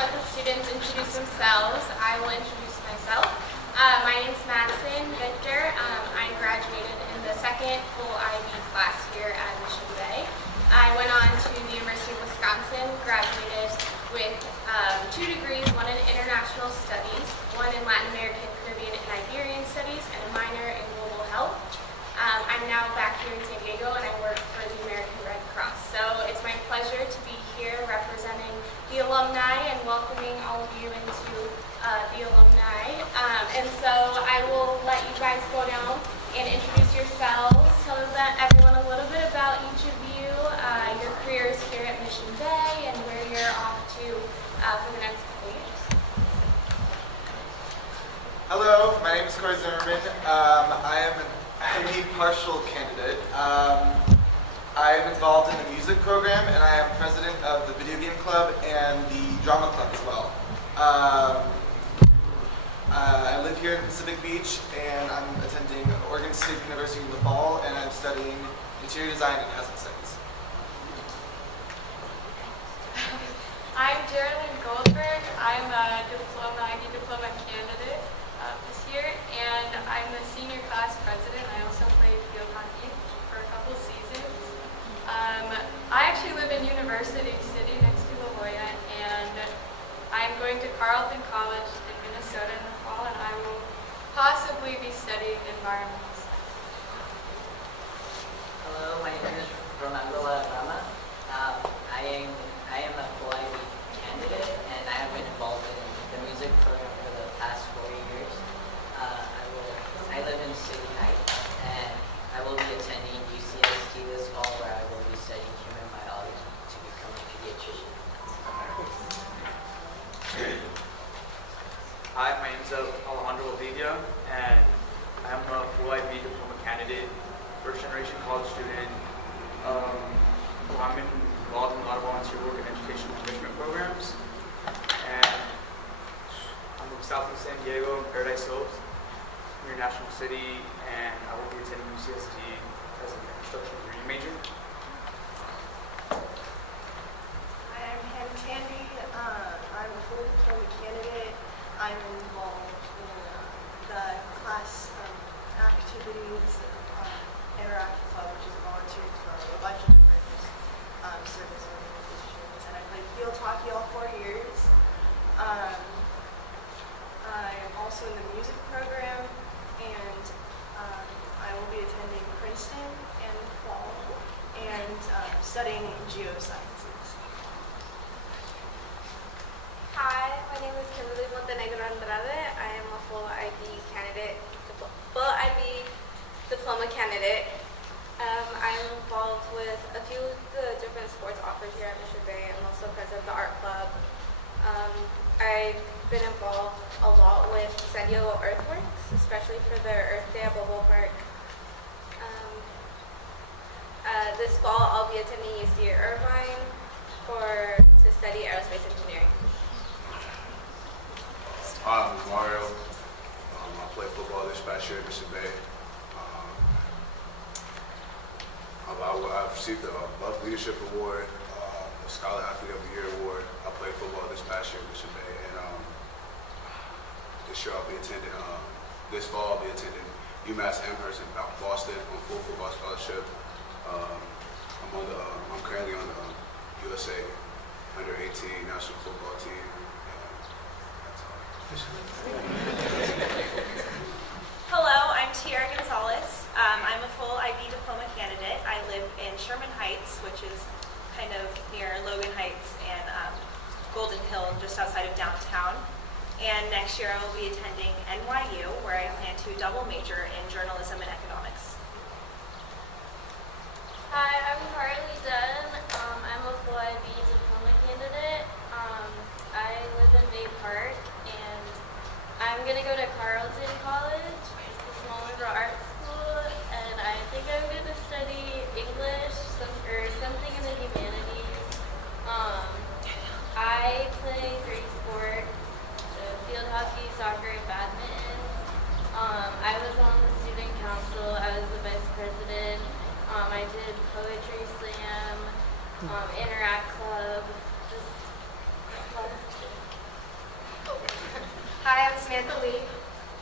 let the students introduce themselves. I will introduce myself. My name is Madison Victor. I graduated in the second full IB class here at Mission Bay. I went on to the University of Wisconsin, graduated with 2 degrees, one in International Studies, one in Latin American, Caribbean, and Iberian Studies, and a minor in Global Health. I'm now back here in San Diego, and I work for the American Red Cross. So it's my pleasure to be here representing the alumni and welcoming all of you into the alumni. And so I will let you guys go down and introduce yourselves, tell everyone a little bit about each of you, your careers here at Mission Bay, and where you're off to for the next couple years. Hello, my name is Corey Zimmerman. I am an IB partial candidate. I am involved in the music program, and I am president of the video game club and the drama club as well. I live here in Pacific Beach, and I'm attending Oregon State University in the fall, and I'm studying interior design and housing studies. I'm Geraldine Goldberg. I'm a IB diploma candidate this year, and I'm the senior class president. I also played field hockey for a couple seasons. I actually live in University City next to La Jolla, and I'm going to Carleton College in Minnesota in the fall, and I will possibly be studying environmental science. Hello, my name is Ronaldo Valderrama. I am a full IB candidate, and I have been involved in the music program for the past 4 years. I live in City Heights, and I will be attending UCST this fall, where I will be studying human biology to become a pediatrician. Hi, my name is Alejandro Valdivia, and I'm a full IB diploma candidate, first generation college student. I'm involved in a lot of volunteer work and educational enrichment programs. And I'm from Southeast San Diego in Paradise Hills, near National City, and I will be attending UCSD as an infrastructure engineering major. Hi, I'm Hannah Tandy. I'm a full diploma candidate. I'm involved in the class activities, Interact Club, which is a volunteer club, a bunch of different service organizations, and I played field hockey all 4 years. I'm also in the music program, and I will be attending Princeton in the fall and studying geosciences. Hi, my name is Kimberly Montenegro Andrade. I am a full IB diploma candidate. I'm involved with a few of the different sports offered here at Mission Bay. I'm also president of the art club. I've been involved a lot with San Diego Earthworks, especially for their Earth Day at Balboa Park. This fall, I'll be attending UC Irvine to study aerospace engineering. Hi, I'm Mario. I played football this past year at Mission Bay. I've received the Love Leadership Award, the Scholar Athlete of the Year Award. I played football this past year at Mission Bay, and this year I'll be attending, this fall I'll be attending UMass Amherst in Boston on full football scholarship. I'm currently on the USA Under-18 national football team. Hello, I'm Tiara Gonzalez. I'm a full IB diploma candidate. I live in Sherman Heights, which is kind of near Logan Heights and Golden Hill, just outside of downtown. And next year I will be attending NYU, where I plan to double major in journalism and economics. Hi, I'm Harley Dunn. I'm a full IB diploma candidate. I live in Bay Park, and I'm going to go to Carleton College. It's a small liberal arts school, and I think I'm going to study English or something in the humanities. I play 3 sports, so field hockey, soccer, and badminton. I was on the student council. I was the vice president. I did poetry slam, Interact Club, just fun stuff. Hi, I'm Samantha Lee.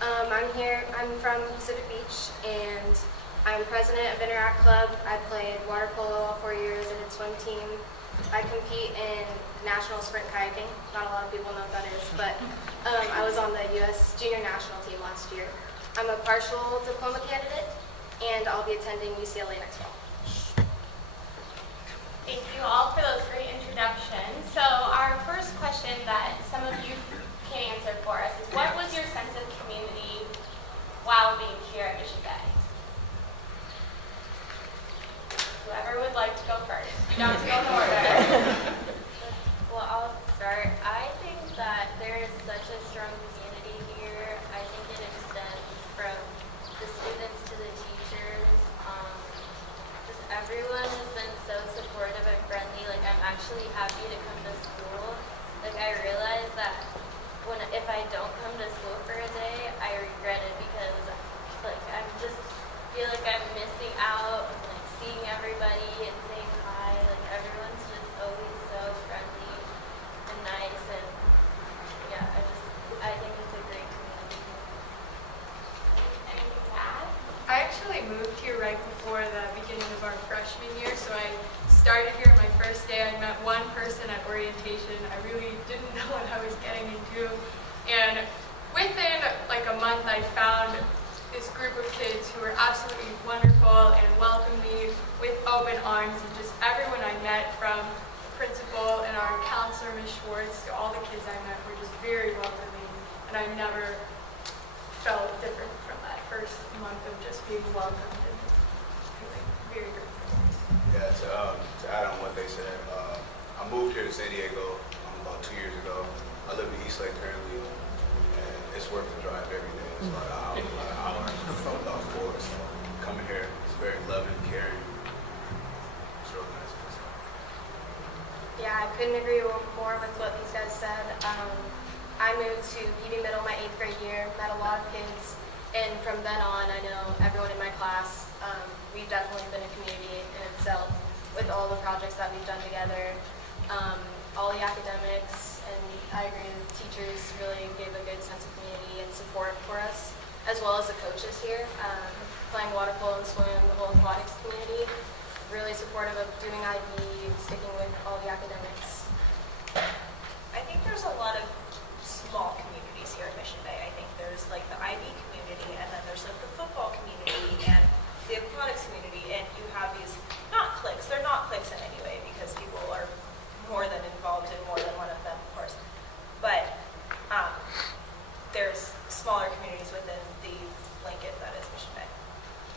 I'm from Pacific Beach, and I'm president of Interact Club. I played water polo all 4 years and a swim team. I compete in national sprint kayaking. Not a lot of people know what that is, but I was on the U.S. junior national team last year. I'm a partial diploma candidate, and I'll be attending UCLA next fall. Thank you all for those great introductions. So our first question that some of you can answer for us is, what was your sense of community while being here at Mission Bay? Whoever would like to go first. You don't have to go in order. Well, I'll start. I think that there is such a strong community here. I think it extends from the students to the teachers. Just everyone has been so supportive and friendly. Like, I'm actually happy to come to school. Like, I realize that if I don't come to school for a day, I regret it because, like, I just feel like I'm missing out on, like, seeing everybody and saying hi. Like, everyone's just always so friendly and nice, and yeah, I think it's a great community. Anything to add? I actually moved here right before the beginning of our freshman year, so I started here my first day. I met one person at orientation. I really didn't know what I was getting into, and within like a month I found this group of kids who were absolutely wonderful and welcomed me with open arms, and just everyone I met, from the principal and our counselor, Ms. Schwartz, to all the kids I met, were just very welcoming, and I never felt different from that first month of just being welcomed and feeling very grateful. Yeah, to add on what they said, I moved here to San Diego about 2 years ago. I live in East Lake currently, and it's worth the drive every day. It's like an hour from about 4. So coming here, it's very loving, caring. It's real nice. Yeah, I couldn't agree more with what these guys said. I moved to PB Middle my 8th grade year, met a lot of kids, and from then on, I know everyone in my class. We've definitely been a community in itself with all the projects that we've done together, all the academics, and I agree the teachers really gave a good sense of community and support for us, as well as the coaches here. Playing water polo and swim, the whole aquatics community, really supportive of doing IB, sticking with all the academics. I think there's a lot of small communities here at Mission Bay. I think there's like the IB community, and then there's like the football community and the aquatics community, and you have these, not cliques, they're not cliques in any way because people are more than involved in more than one of them, of course. But there's smaller communities within the blanket that is Mission Bay.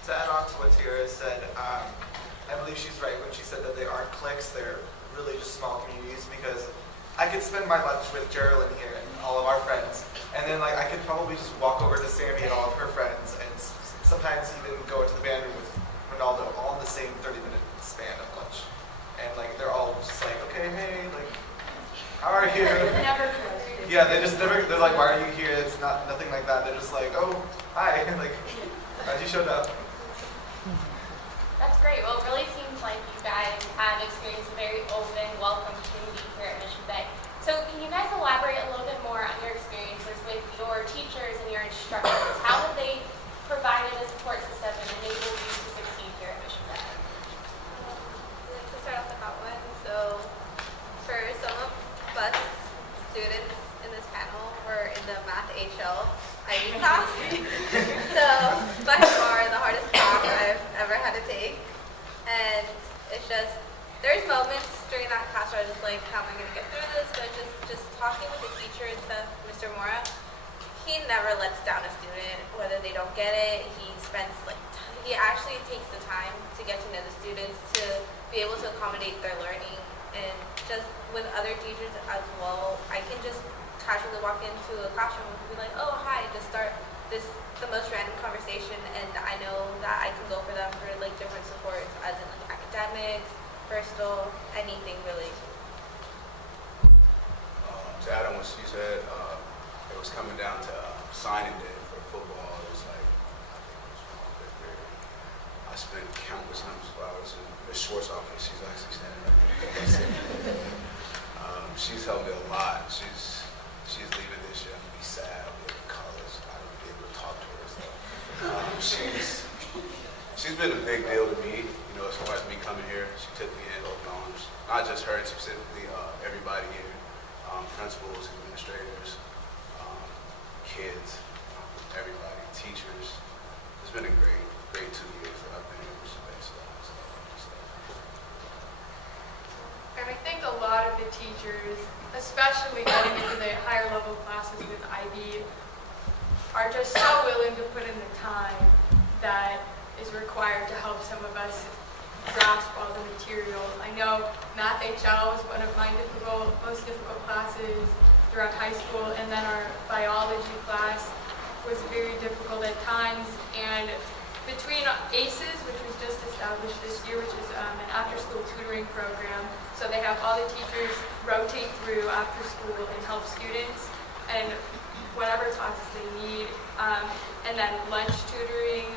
To add on to what Tiara said, I believe she's right when she said that they aren't cliques, they're really just small communities, because I could spend my lunch with Geraldine here and all of our friends, and then like I could probably just walk over to Sammy and all of her friends, and sometimes even go into the band room with Ronaldo, all in the same 30-minute span of lunch. And like they're all just like, okay, hey, like, how are you? Never question. Yeah, they're like, why are you here? It's nothing like that. They're just like, oh, hi, like, glad you showed up. That's great. Well, it really seems like you guys have experienced a very open, welcome community here at Mission Bay. So can you guys elaborate a little bit more on your experiences with your teachers and your instructors? How have they provided a support system and enabled you to succeed here at Mission Bay? I'd like to start off with that one. So for some of us students in this panel, we're in the Math HL IB class. So by far the hardest class I've ever had to take. And it's just, there's moments during that class where I'm just like, how am I going to get through this? But just talking with the teacher and stuff, Mr. Mora, he never lets down a student, whether they don't get it. He spends he actually takes the time to get to know the students, to be able to accommodate their learning. And just with other teachers as well, I can just casually walk into a classroom and be like, oh, hi, just start the most random conversation, and I know that I can go for them for like different supports, as in like academics, personal, anything really. To add on what she said, it was coming down to signing day for football. It was like, I think it was 5th grade. I spent countless numbers of hours in Ms. Schwartz's office. She's actually standing up there. She's helped me a lot. She's leaving this year. been a big deal to me, you know, as far as me coming here. She took me in open arms. Not just her, specifically everybody here, principals, administrators, kids, everybody, teachers. It's been a great 2 years that I've been here with Mission Bay. And I think a lot of the teachers, especially getting into the higher level classes with IB, are just so willing to put in the time that is required to help some of us grasp all the material. I know Math HL was one of my most difficult classes throughout high school, and then our biology class was very difficult at times. And between ACES, which was just established this year, which is an after-school tutoring program, so they have all the teachers rotate through after school and help students and whatever classes they need, and then lunch tutoring.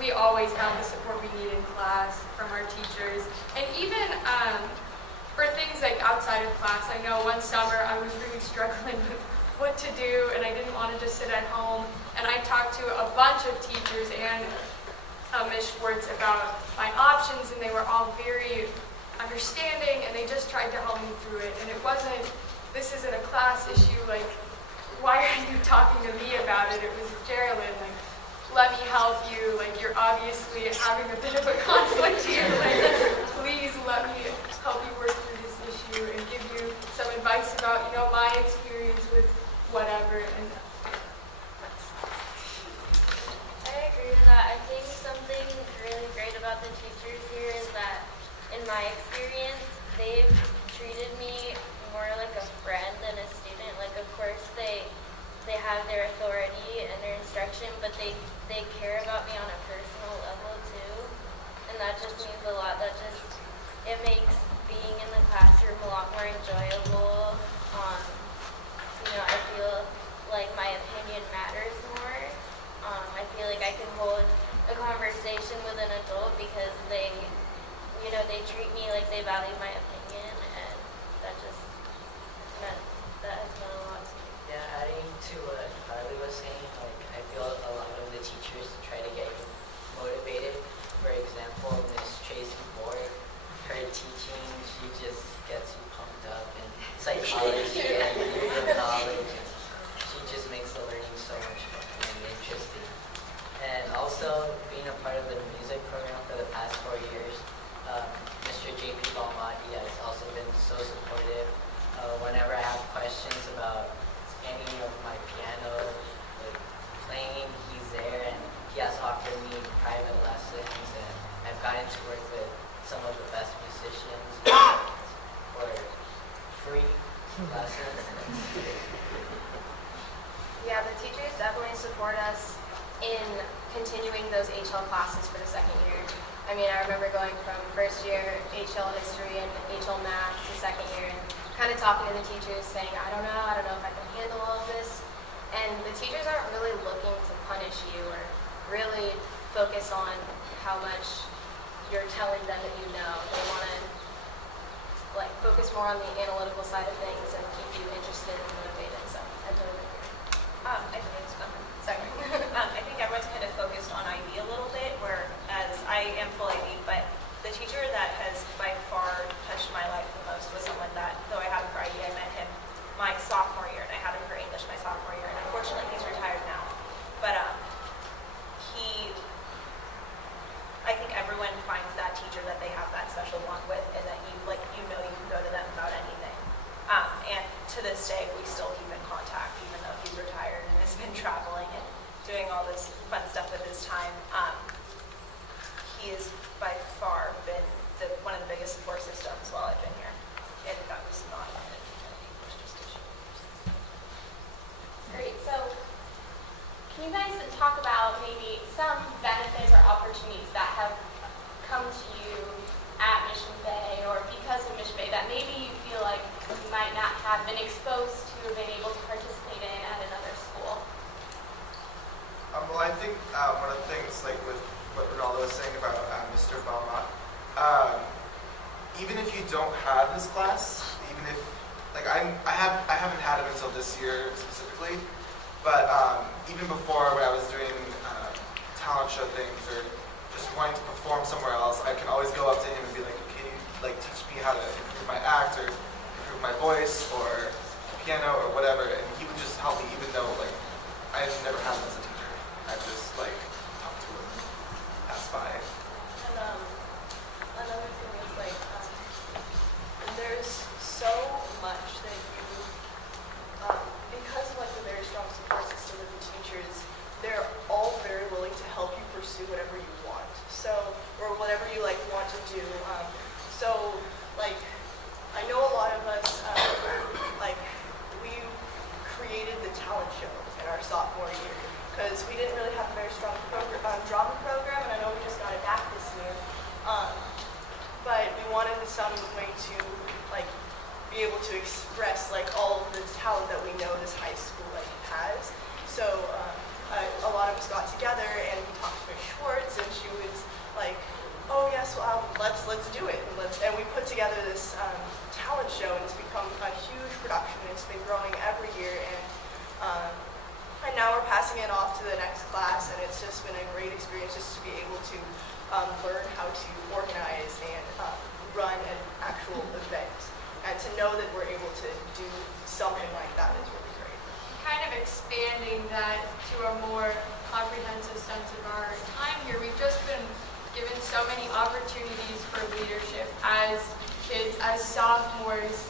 We always have the support we need in class from our teachers, and even for things like outside of class. I know one summer I was really struggling with what to do, and I didn't want to just sit at home, and I talked to a bunch of teachers and Ms. Schwartz about my options, and they were all very understanding, and they just tried to help me through it. And it wasn't, this isn't a class issue, like, why are you talking to me about it? It was, Geraldine, like, let me help you, like, you're obviously having a bit of a conflict here, like, please let me help you work through this issue and give you some advice about, you know, my experience with whatever. And I agree with that. I think something really great about the teachers here is that, in my experience, they've treated me more like a friend than a student. Like, of course, they have their authority and their instruction, but they care about me on a personal level too, and that just means a lot. It makes being in the classroom a lot more enjoyable. I feel like my opinion matters more. I feel like I can hold a conversation with an adult because they treat me like they value my opinion, and that has meant a lot to me. Yeah, adding to what Carly was saying, like, I feel a lot of the teachers try to get you motivated. For example, Miss Tracy Moore, her teaching, she just gets you pumped up in psychology and theory of knowledge. She just makes the learning so much fun and interesting. And also, being a part of the music program for the past 4 years, Mr. J.P. Balmati has also been so supportive. Whenever I have questions about any of my piano playing, he's there, and he has offered me private lessons, and I've gotten to work with some of the best musicians for free lessons. Yeah, the teachers definitely support us in continuing those HL classes for the second year. I mean, I remember going from first year HL history and HL math to second year and kind of talking to the teachers saying, I don't know if I can handle all of this. And the teachers aren't really looking to punish you or really focus on how much you're telling them that you know. They want to focus more on the analytical side of things and keep you interested and motivated. So I totally agree. Sorry. I think everyone's kind of focused on IB a little bit, whereas I am full IB, but the teacher that has by far touched my life the most was someone that, though I had him for IB, I met him my sophomore year, and I had him for English my sophomore year, and unfortunately he's retired now. But I think everyone finds that teacher that they have that special bond with, and that you can go to them about anything. And to this day, we still keep in contact, even though he's retired and has been traveling and doing all this fun stuff with his time. He has by far been one of the biggest support systems while I've been here. And that was not an English decision. Great. So, can you guys talk about maybe some benefits or opportunities that have come to you at Mission Bay or because of Mission Bay that maybe you feel like you might not have been exposed to or been able to participate in at another school? Well, I think one of the things, like with what Ronaldo was saying about Mr. Belmont, even if you don't have this class, even if, I haven't had it until this year specifically, but even before when I was doing talent show things or just wanting to perform somewhere else, I can always go up to him and be like, can you like teach me how to improve my act or improve my voice or piano or whatever, and he would just help me even though like I've never had him as a teacher. I just like talk to him, pass by. And another thing is like there's so much that you because of like the very strong support system of the teachers, they're all very willing to help you pursue whatever you want. So or whatever you like want to do. So like I know a lot of us like we created the talent show in our sophomore year because we didn't really have a very strong drama program, and I know we just got it back this year. But we wanted some way to like be able to express like all of the talent that we know this high school like has. So a lot of us got together and we talked to Miss Schwartz, and she was like, "Oh yes, well let's do it." And we put together this talent show, and it's become a huge production. It's been growing every year, and now we're passing it off to the next class, and it's just been a great experience just to be able to learn how to organize and run an actual event, and to know that we're able to do something like that is really great. Kind of expanding that to a more comprehensive sense of our time here, we've just been given so many opportunities for leadership as kids, as sophomores.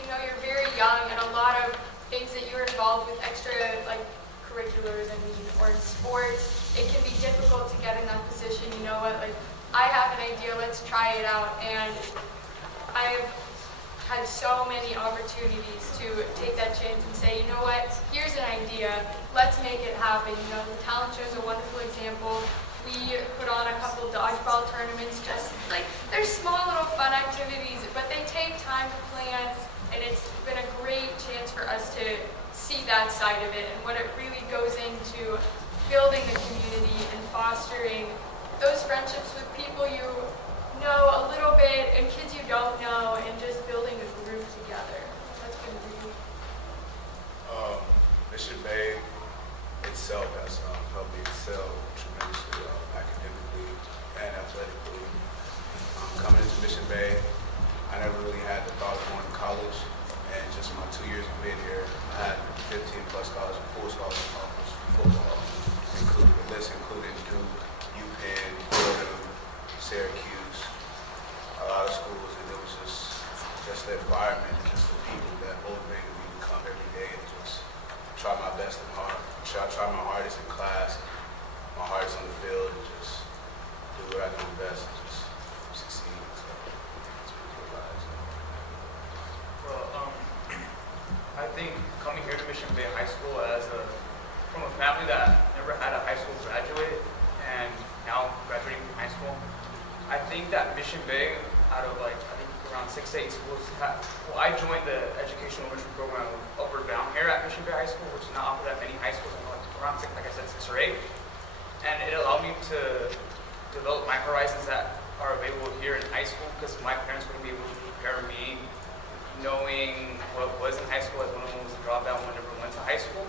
You know, you're very young, and a lot of things that you're involved with, extra like curriculars, or in sports, it can be difficult to get in that position. You know what, like I have an idea, let's try it out, and I've had so many opportunities to take that chance and say, you know what, here's an idea, let's make it happen. You know, the talent show is a wonderful example. We put on a couple dodgeball tournaments, just like they're small little fun activities, but they take time to plan, and it's been a great chance for us to see that side of it and what it really goes into building the community and fostering those friendships with people you know a little bit and kids you don't know, and just building a group together. That's been really Mission Bay itself has helped me excel tremendously academically and athletically. Coming into Mission Bay, I never really had the thought of going to college, and just my 2 years of being here, I had 15 plus college and full scholarship offers for football, including Duke, UPenn, Fordham, Syracuse, a lot of schools, and it was just the environment, just the people that motivated me to come every day and just try my best and try my hardest in class, my hardest on the field, and just do what I do best and just succeed. So that's what I realized. Well, I think coming here to Mission Bay High School from a family that never had a high school graduate and now graduating from high school, I think that Mission Bay, out of like I think around 6 to 8 schools, I joined the educational enrichment program of Upward Bound here at Mission Bay High School, which is not offered at many high schools. I know it's around 6, like I said, 6 or 8, and it allowed me to develop my horizons that are available here in high school, because my parents wouldn't be able to prepare me knowing what was in high school, as one of them was a dropout, one never went to high school.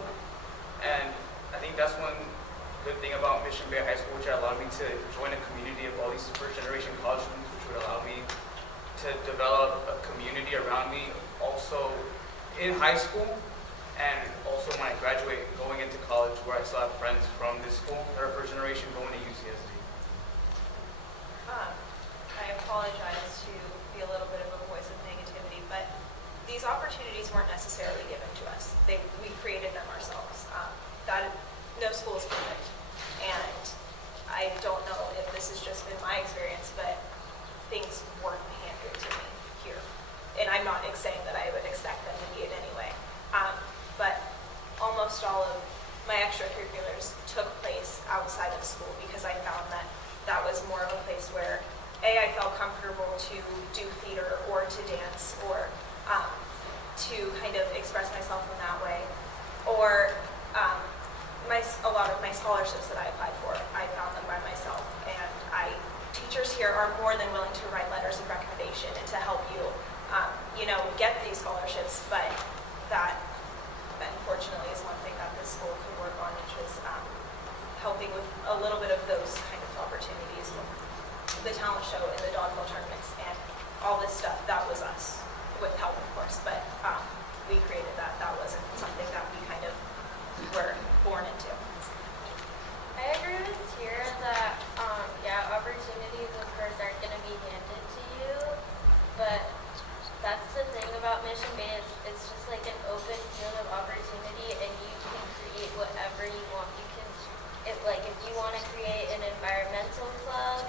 And I think that's one good thing about Mission Bay High School, which allowed me to join a community of all these first-generation college students, which would allow me to develop a community around me also in high school, and also when I graduate, going into college, where I still have friends from this school that are first generation going to UCSD. I apologize to be a little bit of a voice of negativity, but these opportunities weren't necessarily given to us. We created them ourselves. No school is perfect, and I don't know if this has just been my experience, but things weren't handed to me here. And I'm not saying that I would expect them to be in any way. But almost all of my extracurriculars took place outside of school, because I found that that was more of a place where, I felt comfortable to do theater or to dance, or to kind of express myself in that way. Or a lot of my scholarships that I applied for, I found them by myself. And teachers here are more than willing to write letters of recommendation and to help you, get these scholarships. But that, unfortunately, is one thing that this school could work on, which is helping with a little bit of those kind of opportunities, the talent show and the dodgeball tournaments and all this stuff. That was us, with help of course, but we created that. That wasn't something that we kind of were born into. I agree with Tira that, yeah, opportunities of course aren't going to be handed to you, but that's the thing about Mission Bay is it's just like an open field of opportunity, and you can create whatever you want. You can, if you want to create an environmental club,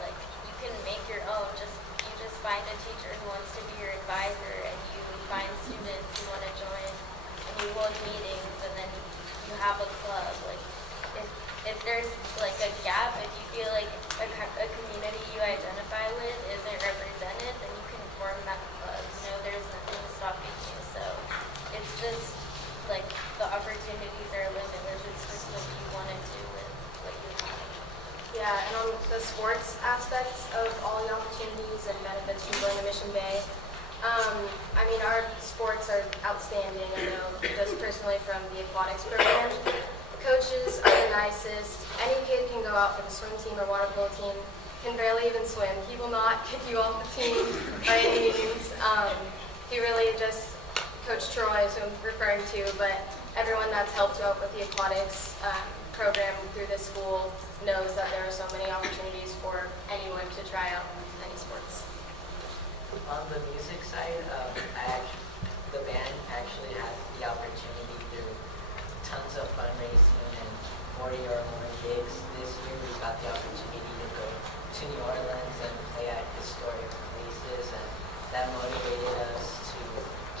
like you can make your own. You just find a teacher who wants to be your advisor, and you find students who want to join, and you hold meetings, and then you have a club. Like if there's like a gap, if you feel like a community you identify with isn't represented, then you can form that club. There's nothing stopping you. So it's just like the opportunities are limitless. It's just what you want to do with what you have. Yeah, and on the sports aspects of all the opportunities and benefits from going to Mission Bay, I mean, our sports are outstanding. I know just personally from the aquatics program. The coaches are the nicest. Any kid can go out for the swim team or water polo team, can barely even swim. He will not kick you off the team by any means. He really just, Coach Troy is who I'm referring to, but everyone that's helped out with the aquatics program through this school knows that there are so many opportunities for anyone to try out any sports. On the music side, the band actually has the opportunity through tons of fundraising and more gigs. This year we got the opportunity to go to New Orleans and play at historic places, and that motivated us to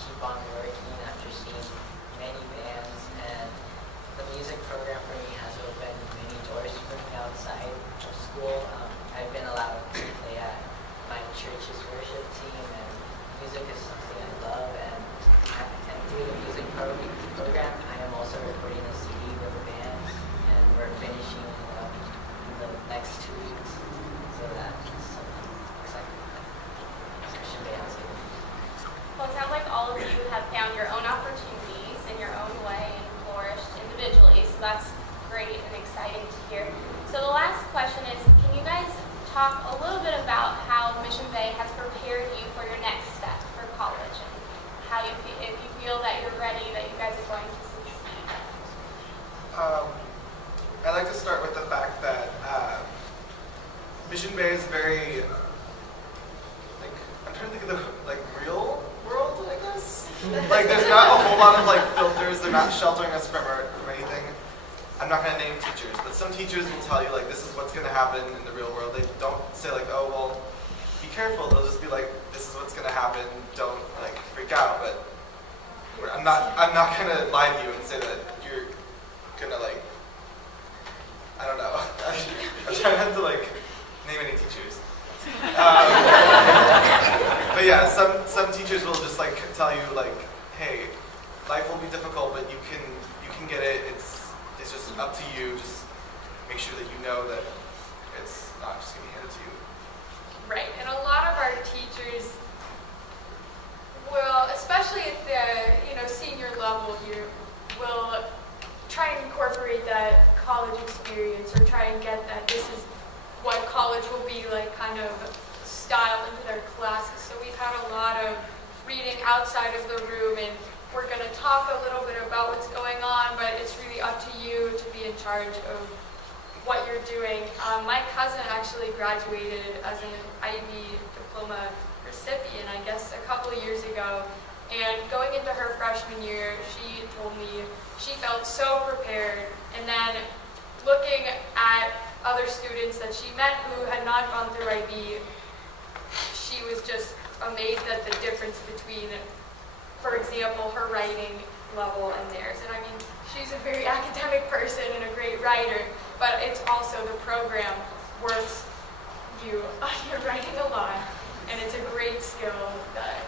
keep on working after seeing many bands. And the music program for me has opened many doors for me outside of school. I've been allowed to play at my church's worship team, and music is something I love. And through the music program, I am also recording a CD with a band, and we're finishing in the next 2 weeks. So that's something exciting that Mission Bay has given me. Well, it sounds like all of you have found your own opportunities in your own way and flourished individually, so that's great and exciting to hear. So the last question is, can you guys talk a little bit about how Mission Bay has prepared you for your next step for college, and how you feel, if you feel that you're ready, that you guys are going to succeed? I'd like to start with the fact that Mission Bay is very, I'm trying to think of the real world, I guess. There's not a whole lot of filters. They're not sheltering us from anything. I'm not going to name teachers, but some teachers will tell you this is what's going to happen in the real world. They don't say oh well, be careful. They'll just be this is what's going to happen. Don't freak out. But I'm not going to lie to you and say that you're going to I don't know. I'm trying not to name any teachers. But yeah, some teachers will just tell you hey, life will be difficult, but you can get it. It's just up to you. Just make sure that you know that it's not just going to be handed to you. Right, and a lot of our teachers will, especially at the senior level here, will try and incorporate that college experience, or try and get that this is what college will be kind of style into their classes. So we've had a lot of reading outside of the room, and we're going to talk a little bit about what's going on, but it's really up to you to be in charge of what you're doing. My cousin actually graduated as an IB diploma recipient, I guess, a couple of years ago. And going into her freshman year, she told me she felt so prepared. And then looking at other students that she met who had not gone through IB, she was just amazed at the difference between, for example, her writing level and theirs. And I mean, she's a very academic person and a great writer, but it's also the program works you on your writing a lot, and it's a great skill that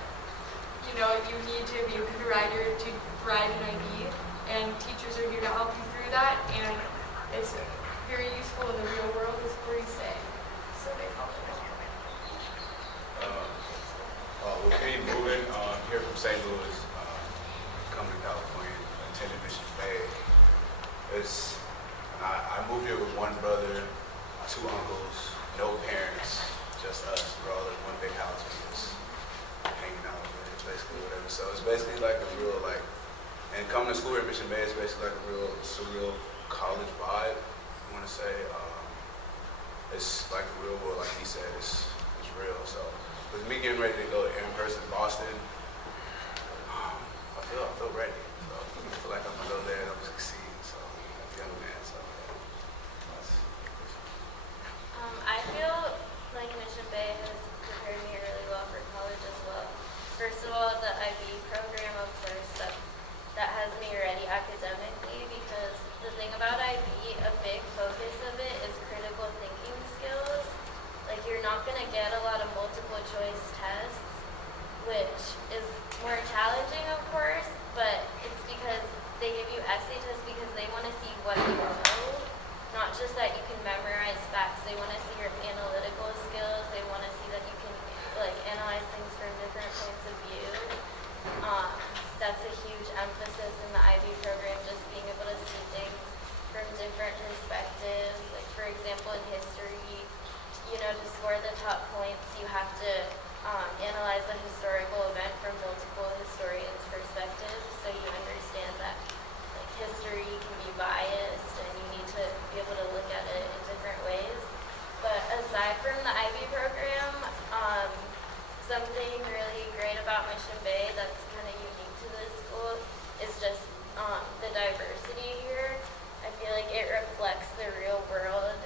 you need to be a good writer to thrive in IB, and teachers are here to help you through that, and it's very useful in the real world, as Corey saying. So they call it With me moving here from St. Louis, coming to California, attending Mission Bay, I moved one brother, two uncles, no parents, just us. We're all in one big house and just hanging out, basically whatever. So it's basically like a real like, and coming to school here at Mission Bay is basically like a real surreal college vibe. I want to say it's like real world, like he said, it's real. So with me getting ready to go in person to Boston, I feel ready. So I feel like I'm gonna go there and I'm gonna succeed. So I'm a young man. So I feel like Mission Bay has prepared me really well for college as well. First of all, the IB program, of course, that has me ready academically, because the thing about IB, a big focus of it is critical thinking skills. Like, you're not going to get a lot of multiple choice tests, which is more challenging, of course, but it's because they give you essay tests because they want to see what you know, not just that you can memorize facts. They want to see your analytical skills. They want to see that you can like analyze things from different points of view. That's a huge emphasis in the IB program, just being able to see things from different perspectives. Like, for example, in history, to score the top points, you have to analyze a historical event from multiple historians' perspectives, so you understand that like history can be biased and you need to be able to look at it in different ways. But aside from the IB program, something really great about Mission Bay that's kind of unique to this school is just the diversity here. I feel like it reflects the real world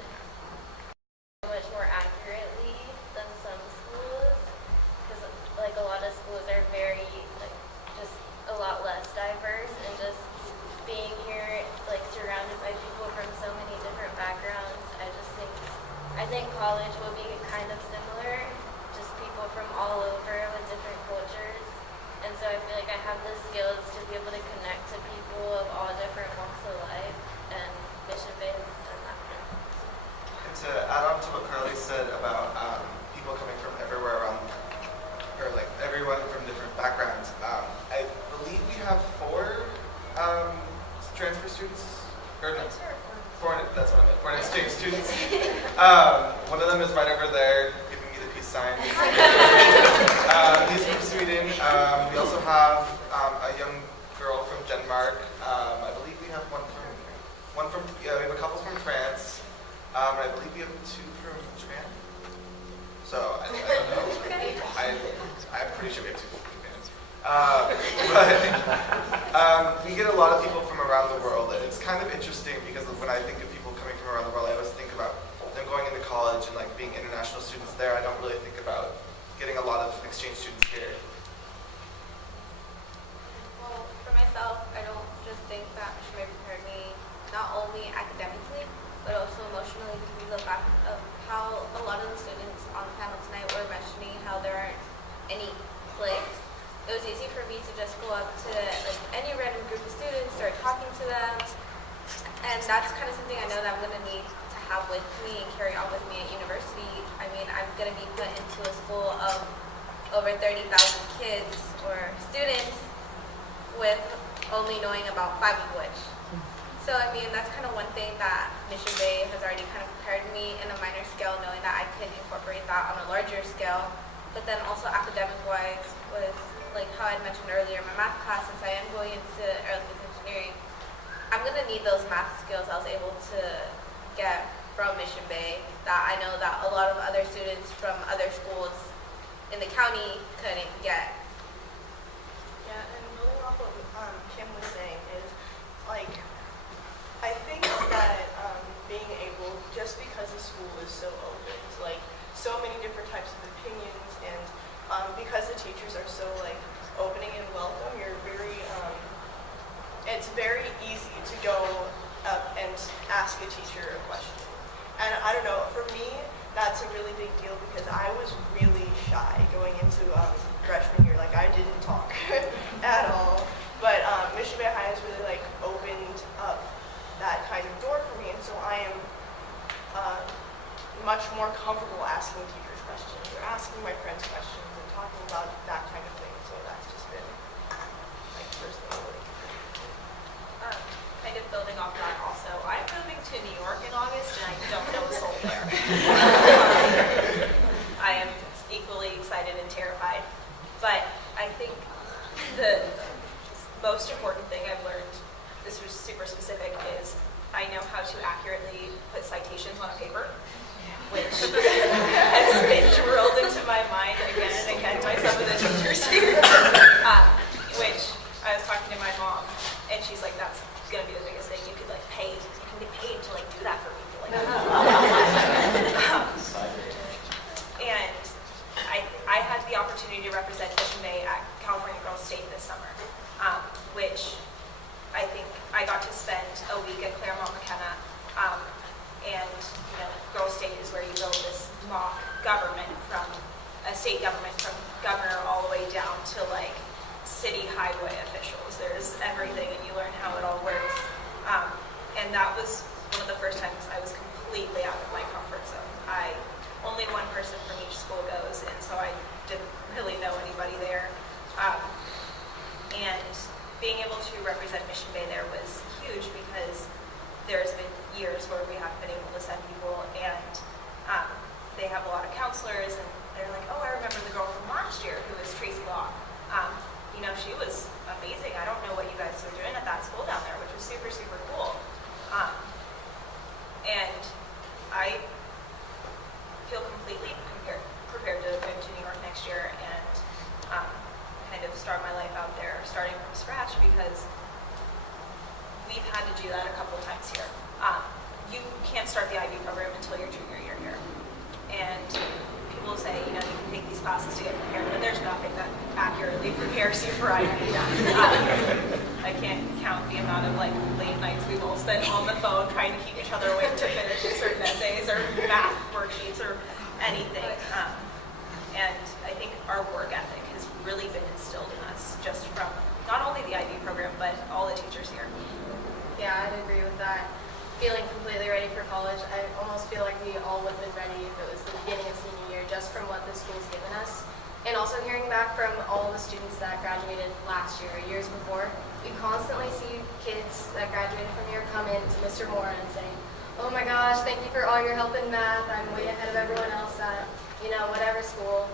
much more accurately than some schools, because like a lot of schools are very like just a lot less diverse, and just being here like surrounded by people from so many different backgrounds, I think college will be kind of similar, just people from all over with different cultures. And so I feel like I have the skills to be able to connect to people of all different walks of life, and Mission Bay has done that for me. And to add on to what Carly said about people coming from everywhere around, or like everyone from different backgrounds, I believe we have 4 transfer students, or no, that's what I meant, foreign exchange students. One of them is right over there, giving me the peace sign. He's from Sweden. We also have a young girl from Denmark. I believe we have we have a couple from France. I believe we have 2 from Japan. So I don't know. I'm pretty sure we have 2 from Japan. But we get a lot of people from around the world, and it's kind of interesting because when I think of people coming from around the world, I always think about them going into college and like being international students there. I don't really think about getting a lot of exchange students here. Well, for myself, I don't just think that Mission Bay prepared me not only academically, but also emotionally, because we look back of how a lot of the students on the panel tonight were mentioning how there aren't any cliques. It was easy for me to just go up to like any random group of students, start talking to them, and that's kind of something I know that I'm going to need to have with me and carry on with me at university. I mean, I'm going to be put into a school of over 30,000 kids or students with only knowing about 5 of which. So I mean, that's kind of one thing that Mission Bay has already kind of prepared me in a minor scale, knowing that I could incorporate that on a larger scale. But then also academic-wise, with like how I mentioned earlier, my math class, since I am going into aerospace engineering, I'm going to need those math skills I was able to get from Mission Bay that I know that a lot of other students from other schools in the county couldn't get. Yeah, and building off what Kim was saying is, like, I think that being able, just because the school is so open to like so many different types of opinions, and because the teachers are so like opening and welcome, you're very, it's very easy to go up and ask a teacher a question. And I don't know, for me, that's a really big deal because I was really shy going into freshman year. Like, I didn't talk at all. But Mission Bay High has really like opened up that kind of door for me, and so I am much more comfortable asking teachers questions or asking my friends questions and talking about that kind of thing. So that's just been like personally really Kind of building off that also, I'm moving to New York in August and I don't know a soul there. I am equally excited and terrified. But I think the most important thing I've learned, this was super specific, is I know how to accurately put citations on a paper, which has been drilled into my mind again and again by some of the teachers here. Which I was talking to my mom, and she's like, "That's gonna be the biggest thing. You could like pay. You can get paid to like do that for people." Like, and I had the opportunity to represent Mission Bay at California Girls State this summer, which I think I got to spend a week at Claremont McKenna. And you know, Girls State is where you build this mock government from a state government, from governor all the way down to like city highway officials. There's everything, and you learn how it all works. And that was one of the first times I was completely out of my comfort zone. Only one person from each school goes, and so I didn't really know anybody there. And being able to represent Mission Bay there was huge because there's been years where we haven't been able to send people, and they have a lot of counselors, and they're like, "Oh, I remember the girl from last year who was Tracy Law. You know, she was amazing. I don't know what you guys are doing at that school down there," which was super, super cool. And I feel completely prepared to move to New York next year and kind of start my life out there, starting from scratch, because we've had to do that a couple of times here. You can't start the IB program until your junior year here. And people say, you know, you can take these classes to get prepared, but there's nothing that accurately prepares you for IB. I can't count the amount of like late nights we've all spent on the phone trying to keep each other awake to finish certain essays or math worksheets or anything. And I think our work ethic has really been instilled in us just from not only the IB program, but all the teachers here. Yeah, I'd agree with that. Feeling completely ready for college. I almost feel like we all would have been ready if it was the beginning of senior year, just from what the school's given us. And also hearing back from all the students that graduated last year, years before, we constantly see kids that graduated from here come in to Mr. Moore and say, "Oh my gosh, thank you for all your help in math. I'm way ahead of everyone else at, you know, whatever school."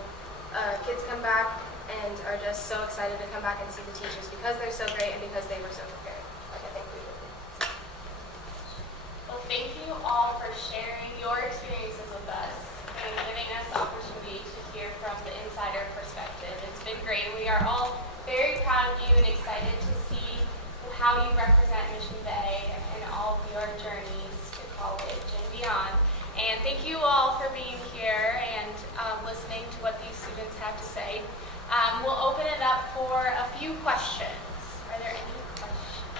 Kids come back and are just so excited to come back and see the teachers because they're so great and because they were so prepared. Like I think we would be. Well, thank you all for sharing your experiences with us and giving us the opportunity to hear from the insider perspective. It's been great. We are all very proud of you and excited to see how you represent Mission Bay and all of your journeys to college and beyond. And thank you all for being here and listening to what these students have to say. We'll open it up for a few questions. Are there any questions?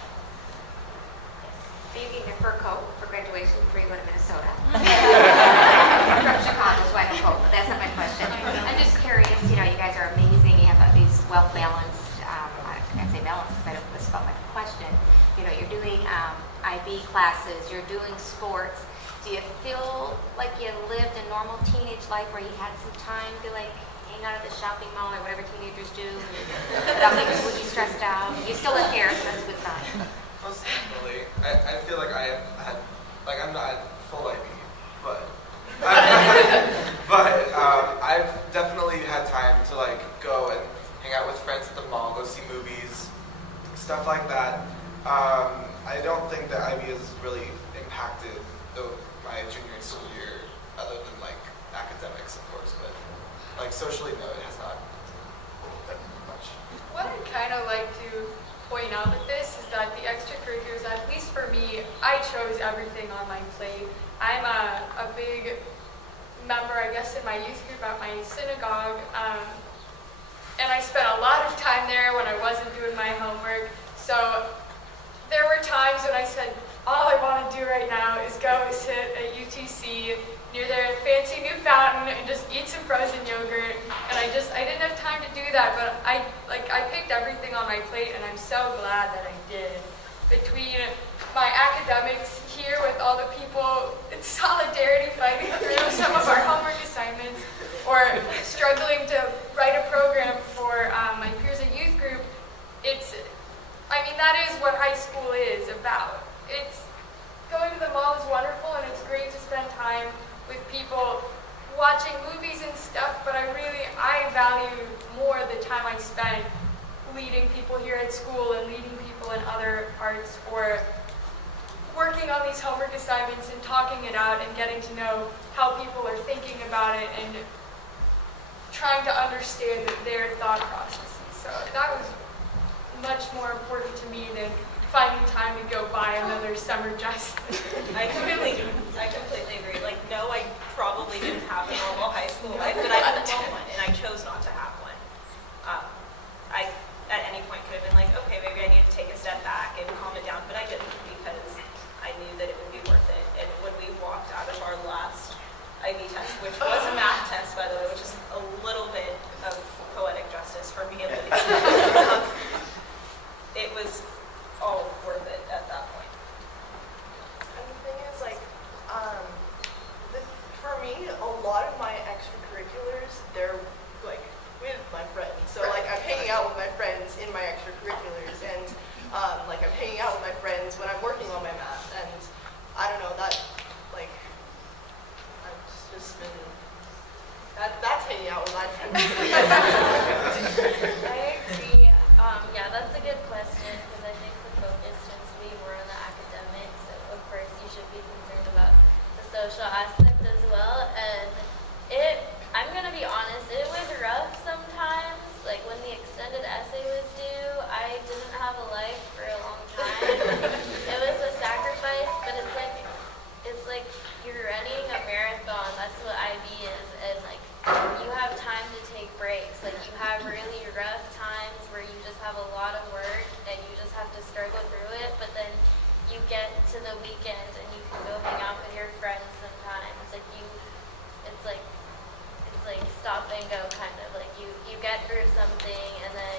Do you need your fur coat for graduation before you go to Minnesota? I'm from Chicago, so I have a coat, but that's not my question. I'm just curious, you know, you guys are amazing. You have these well-balanced, I can't say balanced because I don't this about my question. You know, you're doing IB classes, you're doing sports. Do you feel like you lived a normal teenage life where you had some time to like hang out at the shopping mall or whatever teenagers do without being completely stressed out? You still live here, so that's a good sign. Most definitely. I feel like I have had, like I'm not full IB, but I've definitely had time to like go and hang out with friends at the mall, go see movies, stuff like that. I don't think that IB has really impacted my junior and senior year, other than like academics, of course, but like socially, no, it has not done much. What I'd kind of like to point out with this is that the extracurriculars, at least for me, I chose everything on my plate. I'm a big member, I guess, in my youth group at my synagogue, and I spent a lot of time there when I wasn't doing my homework. So there were times when I said, all I want to do right now is go sit at UTC near their fancy new fountain and just eat some frozen yogurt. And I didn't have time to do that, but I picked everything on my plate, and I'm so glad that I did. Between my academics here with all the people in solidarity fighting through some of our homework assignments, or struggling to write a program for my peers at youth group, that is what high school is about. going to the mall is wonderful and it's great to spend time with people watching movies and stuff, but I value more the time I spend leading people here at school and leading people in other arts, or working on these homework assignments and talking it out and getting to know how people are thinking about it and trying to understand their thought processes. So that was much more important to me than finding time to go buy another summer dress. I completely agree. Like, no, I probably didn't have a normal high school life, but I didn't want one, and I chose not to have one. I, at any point, could have been like, okay, maybe I need to take a step back and calm it down, but I didn't, because I knew that it would be worth it. And when we walked out of our last IB test, which was a math test, by the way, which is a little bit of poetic justice for me at least, it was all worth it at that point. And the thing is, like, for me, a lot of my extracurriculars, they're like with my friends. So like, I'm hanging out with my friends in my extracurriculars, and like I'm hanging out with my friends when I'm working on my math. And I don't know, that like I've just been that's hanging out with my friends. I agree. Yeah, that's a good question, because I think the focus tends to be more on the academics. So of course, you should be concerned about the social aspect as well. And I'm gonna be honest, it was rough sometimes. Like when the extended essay was due, I didn't have a life for a long time. It was a sacrifice, but it's like you're running a marathon. That's what IB is, and like you have time to take breaks. Like you have really rough times where you just have a lot of work and you just have to struggle through it, but then you get to the weekends and you can go hang out with your friends sometimes. It's like stop and go kind of. Like you get through something and then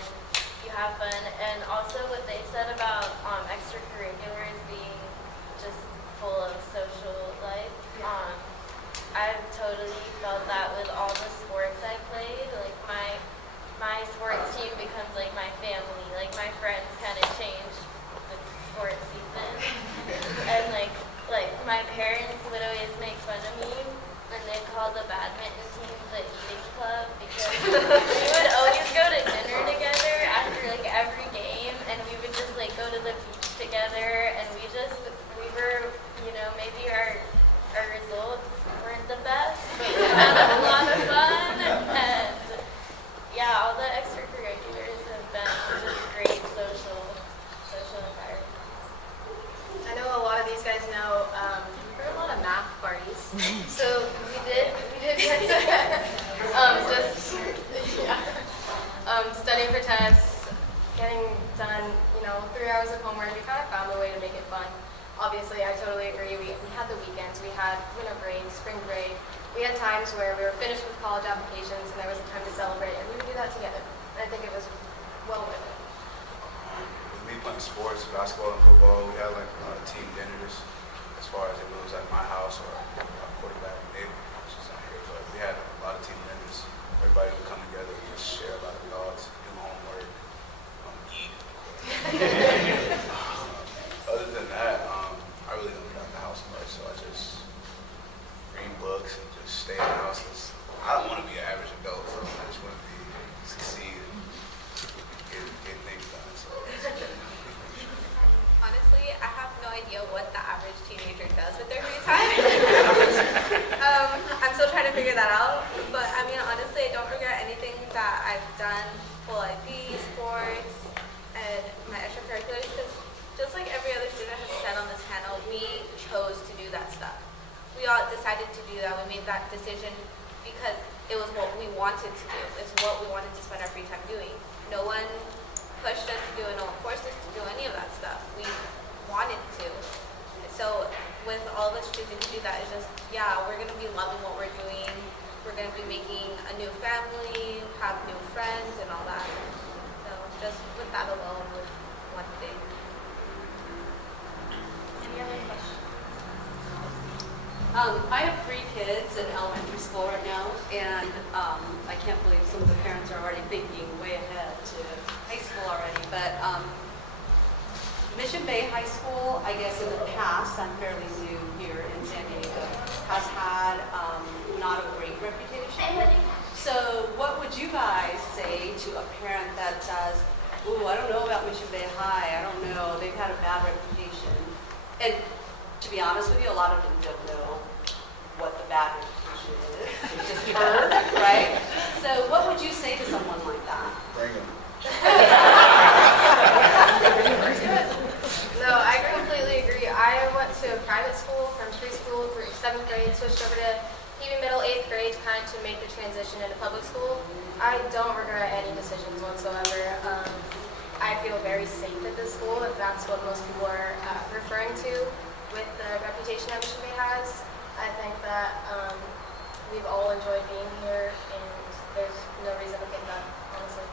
you have fun. And also what they said about extracurriculars being just full of social life. I've totally felt that with all the sports I played. Like my sports team becomes like my family. Like my friends kind of change with sports season. And like my parents would always make fun of me, and they called the badminton team the eating club, because we would always go to dinner together after like every game, and we would just like go to the beach together, and we were, you know, maybe our results weren't the best, but we had a lot of fun. And yeah, all the extracurriculars have been just great social environments. I know a lot of these guys know there are a lot of math parties. So we did get to studying for tests, getting done, 3 hours of homework. We kind of found a way to make it fun. Obviously, I totally agree. We had the weekends, we had winter break, spring break. We had times where we were finished with college applications and there was a time to celebrate, and we would do that together. And I think it was well worth it. With me playing sports, basketball and football, we had like team dinners. As far as it was at my house or quarterback Nick, which is not here, but we had a lot of team dinners. Everybody would come together and just share a lot of thoughts, do homework, eat. Other than that, I really don't get out the house much, so I just read books and just stay in the house. 'Cause I don't want to be an average adult, so I just want to succeed and get things done. So. Honestly, I have no idea what the average teenager does with their free time. I'm still trying to figure that out. But I mean, honestly, I don't regret anything that I've done, full IB, sports, and my extracurriculars, because just like every other student has said on this panel, we chose to do that stuff. We all decided to do that. We made that decision because it was what we wanted to do. It's what we wanted to spend our free time doing. No one pushed us to do it, no one forced us to do any of that stuff. We wanted to. So with all of us choosing to do that, it's just, yeah, we're going to be loving what we're doing. We're going to be making a new family, have new friends and all that. So just with that alone was one thing. Any other questions? I have 3 kids in elementary school right now, and I can't believe some of the parents are already thinking way ahead to high school already. But Mission Bay High School, I guess in the past, I'm fairly new here in San Diego, has had not a great reputation. So what would you guys say to a parent that says, ooh, I don't know about Mission Bay High, I don't know, they've had a bad reputation. And to be honest with you, a lot of them don't know what the bad reputation is. They just heard, right? So what would you say to someone like that? Bring them. No, I completely agree. I went to a private school from preschool through 7th grade, switched over to even middle 8th grade kind of to make the transition into public school. I don't regret any decisions whatsoever. I feel very safe at this school, if that's what most people are referring to with the reputation that Mission Bay has. I think that we've all enjoyed being here, and there's no reason to think that, honestly.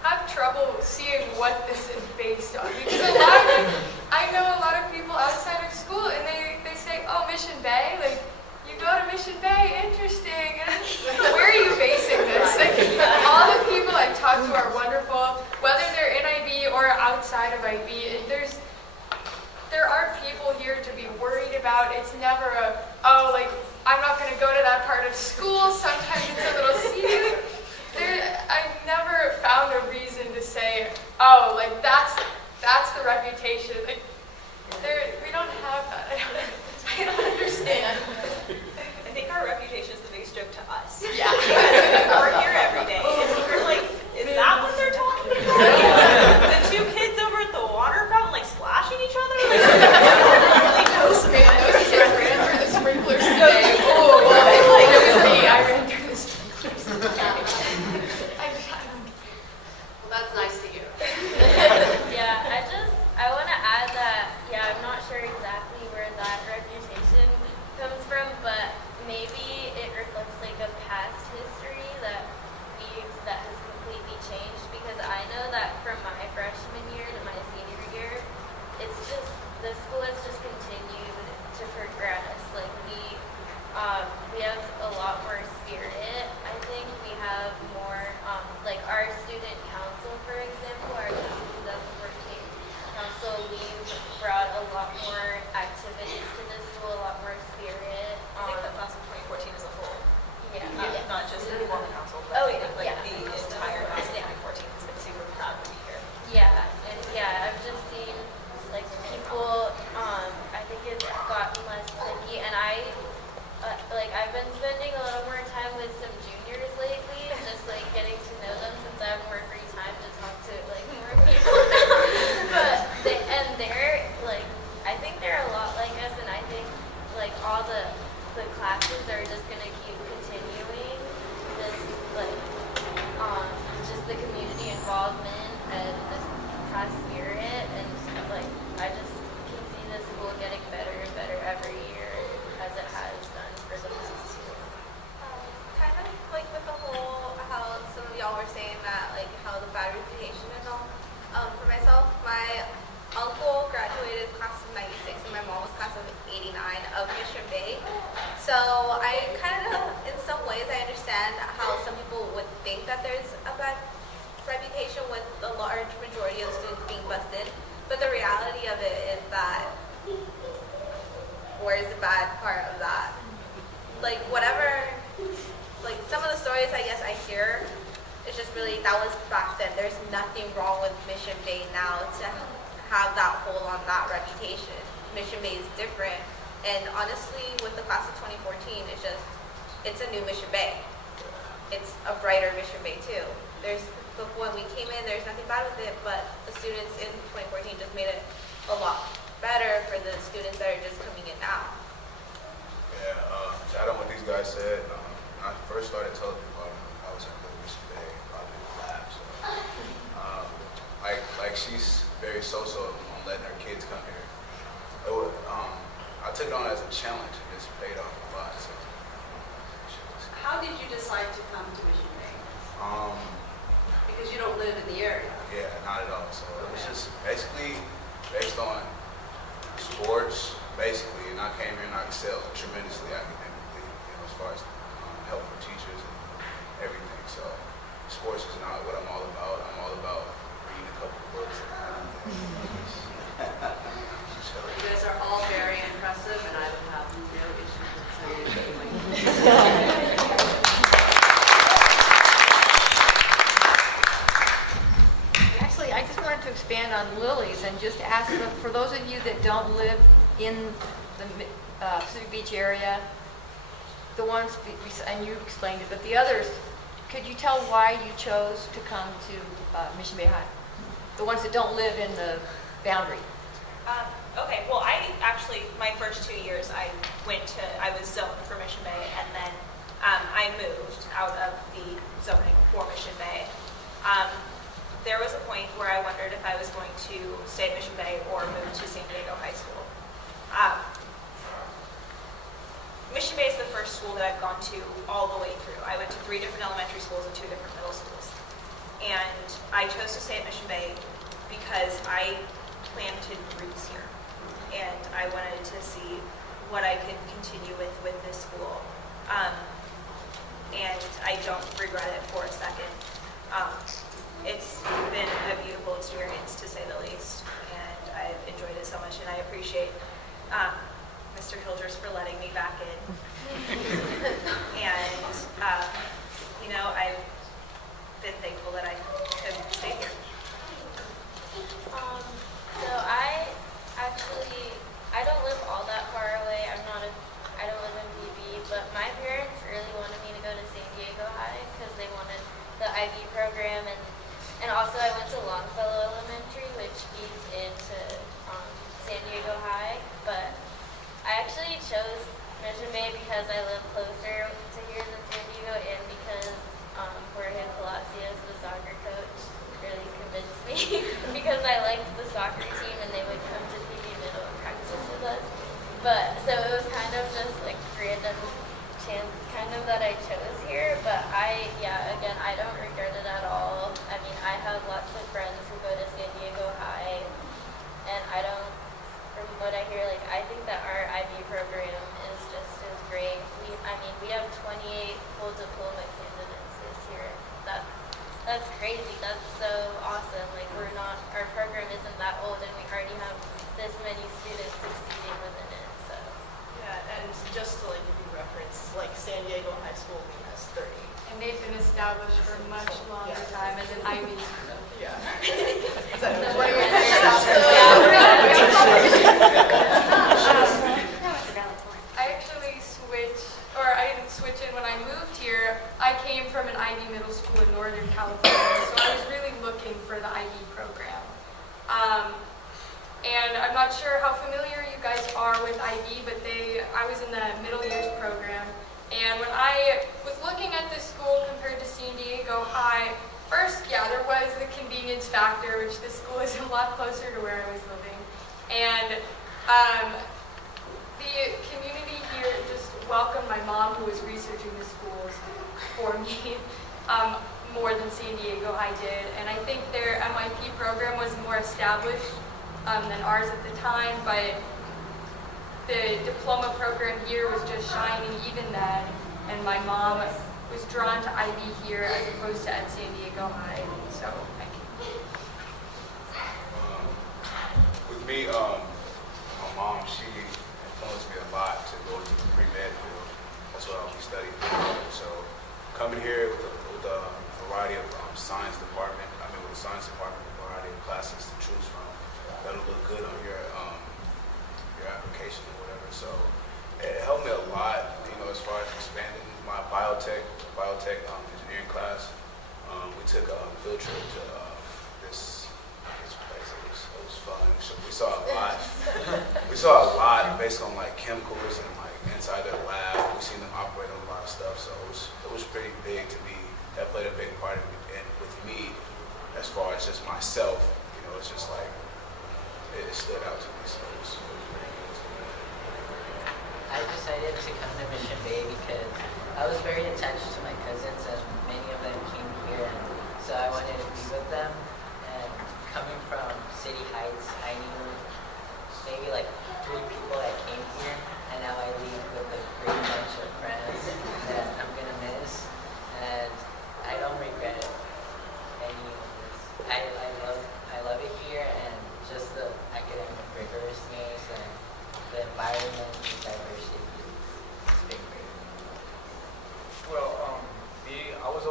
I have trouble seeing what this is based on, because I know a lot of people outside of school, and they say, oh, Mission Bay, like, you go to Mission Bay, interesting. Where are you basing this? Like, all the people I've talked to are wonderful, whether they're in IB or outside of IB. There are people here to be worried about. It's never I'm not going to go to that part of school. Sometimes it's a little seedy. I've never found a reason to say, oh, like, that's the reputation. Like, we don't have that. I don't understand. I think our reputation is the biggest joke to us. Yeah. We're here every day. And we're like, is that what they're talking about? The two kids over at the water fountain, like, splashing each other? Like, really knows me. Those kids ran through the sprinklers today. Oh, well, it was me. I ran through the sprinklers today. Well, that's nice to hear. Yeah, I want to add that, yeah, I'm not sure exactly where that reputation comes from, but maybe it reflects like a past history that has completely changed, because I know that from my freshman year to my senior year, it's just, the school has just continued to progress. Like, we have a lot more spirit. I think we have more, like our student council, for example, our 2014 council, we've brought a lot more activities to this school, a lot more spirit. I think the class of 2014 as a whole. Yeah. Yes. Not just the Women Council, but Oh, I think like yeah. the entire class of 2014 has been super proud to be here. Yeah, and yeah, I've just seen like people. I think it's gotten less cliquey, and I've been spending a little more time with some juniors lately, just like getting to know them since I have more free time to talk to like more people. But they're like, I think they're a lot like us, and I think like all the classes are just gonna keep continuing this like just the community involvement and this class spirit, and like I just can see this school getting better and better every year as it has done for the past years. Kind of like with the whole, how some of y'all were saying that, like how the bad reputation and all. For myself, my uncle graduated class of 96 and my mom was class of 89 of Mission Bay. So I kind of, in some ways, I understand how some people would think that there's a bad reputation with the large majority of students being busted. But the reality of it is that, where's the bad part of that? Like whatever, like some of the stories I guess I hear, it's just really, that was back then. There's nothing wrong with Mission Bay now to have that hold on that reputation. Mission Bay is different. And honestly, with the class of 2014, it's a new Mission Bay. It's a brighter Mission Bay too. When we came in, there's nothing bad with it, but the students in 2014 just made it a lot better for the students that are just coming in now. Yeah, to add on what these guys said, when I first started television department, I was in Mission Bay, probably in the lab. So, like she's very so-so on letting her kids come here. I took it on as a challenge, and it's paid off a lot. So, How did you decide to come to Mission Bay? Because you don't live in the area. Yeah, not at all. So it was just basically based on sports, basically, and I came here and I excelled tremendously academically, as far as help from teachers and everything. So sports is not what I'm all about. I'm all about bringing the couple books. You guys are all very impressive, and I would have no issues with saying it. Actually, I just wanted to expand on Lily's and just ask, for those of you that don't live in the Pacific Beach area, the ones, and you explained it, but the others, could you tell why you chose to come to Mission Bay High? The ones that don't live in the boundary. Okay, well, I actually, my first 2 years, I was zoned for Mission Bay, and then I moved out of the zoning for Mission Bay. There was a point where I wondered if I was going to stay at Mission Bay or move to San Diego High School. Mission Bay is the first school that I've gone to all the way through. I went to 3 different elementary schools and 2 different middle schools. And I chose to stay at Mission Bay because I planted roots here. And I wanted to see what I could continue with this school. And I don't regret it for a second. It's been a beautiful experience, to say the least, and I've enjoyed it so much, and I appreciate Mr. Hildress for letting me back in. And, I've been thankful that I could stay here. So I don't live all that far away. I don't live in BB, but my parents really wanted me to go to San Diego High because they wanted the IB program, and also I went to Longfellow Elementary, which feeds into San Diego High, but I actually chose Mission Bay because I live closer to here than San Diego, and because Jorge Palacios, the soccer coach, really convinced me because I liked the soccer team and they would come to PB Middle and practice with us. But so it was kind of just like random chance kind of that I chose here, but I don't regret it at all. I mean, I have lots of friends who go to San Diego High, and from what I hear, like, I think that our IB program is just as great. We have 28 full diploma candidates this year. That's crazy. That's so awesome. Like, our program isn't that old, and we already have this many students succeeding within it, so. Yeah, and just to give you reference, San Diego High School has 30. And they've been established for much longer time as an IB school. Yeah. I didn't switch in when I moved here. I came from an IB middle school in Northern California, so I was really looking for the IB program. And I'm not sure how familiar you guys are with IB, but I was in the middle years program. And when I was looking at this school compared to San Diego High, first, there was the convenience factor, which this school is a lot closer to where I was living. And the community here just welcomed my mom, who was researching the schools for me, more than San Diego High did. And I think their MIP program was more established than ours at the time, but the diploma program here was just shining even then, and my mom was drawn to IB here as opposed to at San Diego High, so I can. With me, my mom, she influenced me a lot to go to the pre-med field. That's what I'll be studying. So coming here with a variety of science department, with the science department, a variety of classes to choose from, that'll look good on your application or whatever. So it helped me a lot, as far as expanding my biotech engineering class. We took a field trip to this place. It was fun. We saw a lot. We saw a lot based on chemicals and inside their lab. We seen them operate on a lot of stuff. So it was pretty big to me. That played a big part in with me as far as just myself. It's just it stood out to me. So it was pretty good to me. I decided to come to Mission Bay because I was very attached to my cousins, as many of them came here, and so I wanted to be with them. And coming from City Heights, I knew maybe 3 people that came here, and now I leave with a great bunch of friends that I'm gonna miss, and I don't regret any of this. I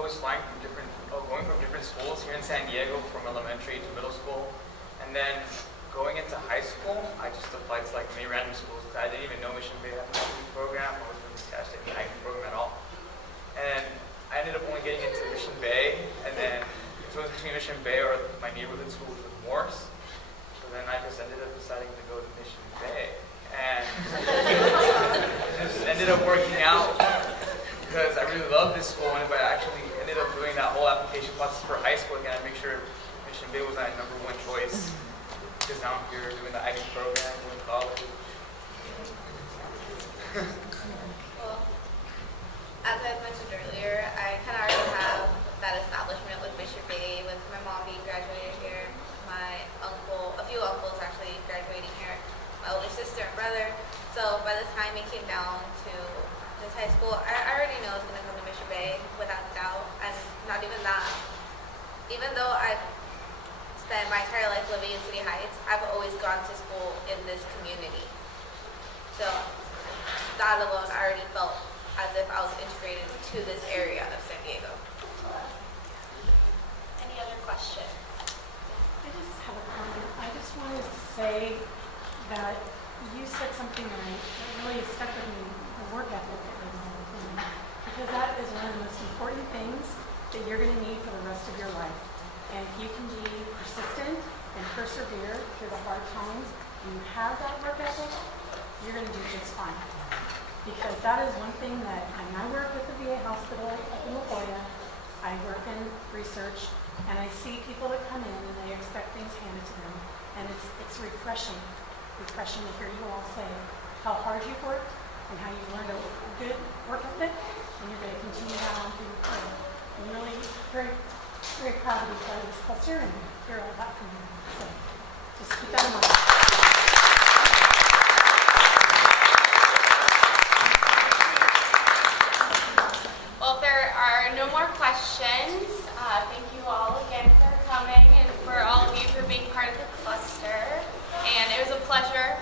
was flying from going from different schools here in San Diego, from elementary to middle school, and then going into high school, I just applied to like many random schools because I didn't even know Mission Bay had an IB program. I wasn't really attached to any IB program at all, and I ended up only getting into Mission Bay, and then it was between Mission Bay or my neighborhood school, which was Morse. So then I just ended up deciding to go to Mission Bay, and it just ended up working out because I really love this school, and but I actually ended up doing that whole application process for high school again. I make sure Mission Bay was my #1 choice because now I'm here doing the IB program, doing college. Well, as I mentioned earlier, I kind of already have that establishment with Mission Bay, with my mom being graduated here, my uncle, a few uncles actually graduating here, my older sister and brother. So by the time it came down to this high school, I already know it's going to come to Mission Bay without a doubt. And not even that. Even though I've spent my entire life living in City Heights, I've always gone to school in this community. So that alone, I already felt as if I was integrated to this area of San Diego. Any other question? I just have a comment. I just want to say that you said something that really stuck with me, the work ethic that goes along with it. Because that is one of the most important things that you're going to need for the rest of your life. And if you can be persistent and persevere through the hard times, and you have that work ethic, you're going to do just fine. Because that is one thing that, I work with the VA hospital up in La Jolla, I work in research, and I see people that come in and they expect things handed to them. And it's refreshing to hear you all say how hard you've worked and how you've learned a good work ethic, and you're going to continue that on through your career. I'm really very, very proud to be part of this cluster and hear all that from you. So just keep that in mind. Well, if there are no more questions, thank you all again for coming and for all of you for being part of the cluster. And it was a pleasure